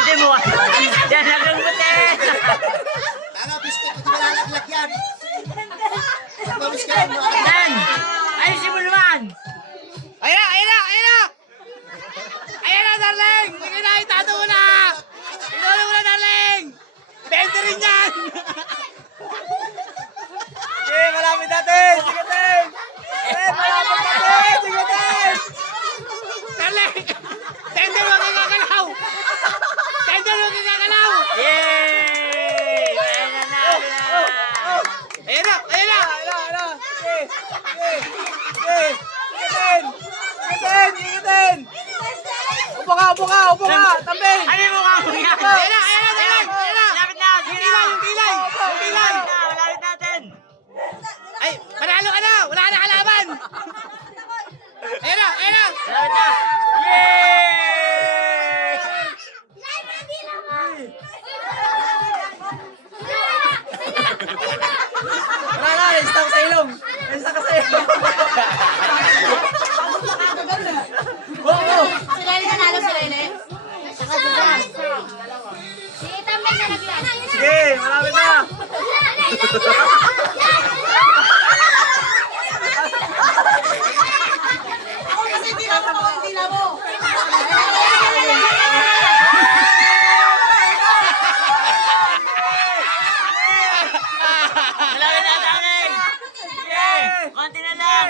Hindi mo. Yan hanggang buti. Tara, biscuit, hindi malalaglag yan. Pagpawis ka lang, Yan. Ayusin mo naman. Ayan na, ayan na, ayan na! Ayan na, darling! Sige na, itato mo na! Itato mo na, darling! 20 rin yan! Sige, malapit natin! Sige, Ten! Malapit natin! Sige, Ten! Darling! Tender, huwag kang kakalaw! Tender, huwag kang kakalaw! Yay! Ayan na na. Ayan na, ayan na! Ayan na, ayan na! Sige, sige, sige! Sige, Ten! Sige, Ten! Sige, Ten! Upo ka, upo ka, upo ka! Tambing! Ano mo nga mo yan? Ayan na, ayan na, darling! Ayan na! Lapit na. Sige Yung na. kilay! Yung kilay! Lapit na. Lapit natin. Ay, panalo ka na! Wala ka na kalaban! Ayan na, ayan na! Lapit na. Yay! Wala na, na-stop sa ilong! Na-stop ka sa ilong! Si Lele nanalo si Lele. Saka si Jan. Si Tambay na naglan. Sige, malapit na! Ako kasi tila mo, tila mo. Malapit na, darling. Yay! Konti na lang.